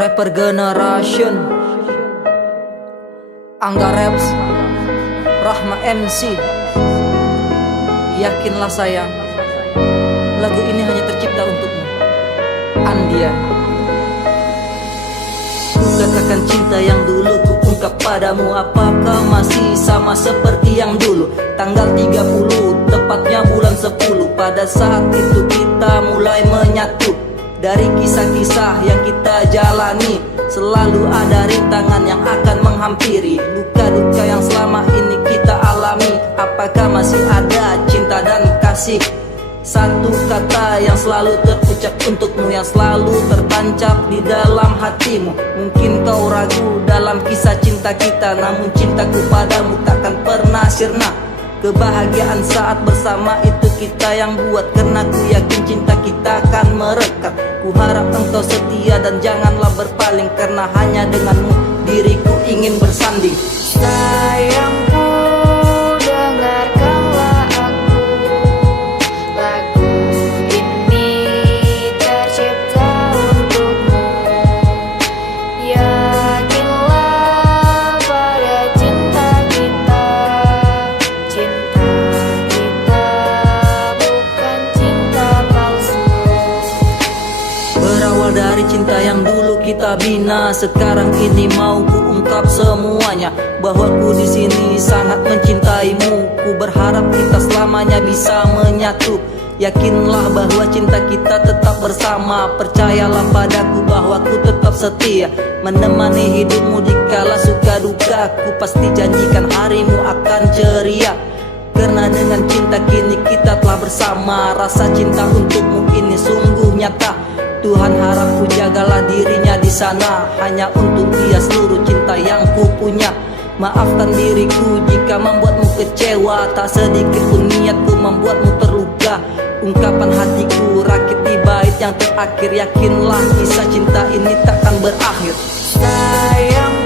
Rapper Generation, Angga Raps, Rahma MC. Yakinlah sayang, lagu ini hanya tercipta untukmu, Andia. Ku katakan cinta yang dulu ku ungkap padamu, apakah masih sama seperti yang dulu? Tanggal 30, tepatnya bulan 10, pada saat itu kita mulai menyatu. Dari kisah-kisah yang kita jalani, selalu ada rintangan yang akan menghampiri. Luka-duka yang selama ini kita alami, apakah masih ada cinta dan kasih? Satu kata yang selalu terucap untukmu, yang selalu tertancap di dalam hatimu. Mungkin kau ragu dalam kisah cinta kita, namun cintaku padamu takkan pernah sirna. Kebahagiaan saat bersama itu kita yang buat, karena ku yakin cinta kita akan merekat. Ku harap engkau setia dan janganlah berpaling, karena hanya denganmu diriku ingin bersanding. Sayangku, dengarkanlah aku. Lagu ini tercipta untukmu. Yakinlah pada cinta kita. Cinta kita bukan cinta palsu. Berawal dari cinta yang dulu kita bina, sekarang ini mau ku ungkap semuanya, bahwa ku di sini sangat mencintaimu. Ku berharap kita selamanya bisa menyatu. Yakinlah bahwa cinta kita tetap bersama. Percayalah padaku bahwa ku tetap setia, menemani hidupmu di kala suka duka. Ku pasti janjikan harimu akan ceria, karena dengan cinta kini kita telah bersama. Rasa cinta untukmu ini sungguh nyata. Tuhan harap ku jagalah dirinya di sana, hanya untuk dia seluruh cinta yang ku punya. Maafkan diriku jika membuatmu kecewa, tak sedikit pun niatku membuatmu terluka. Ungkapan hatiku rakit di bait yang terakhir, yakinlah kisah cinta ini takkan berakhir. Sayang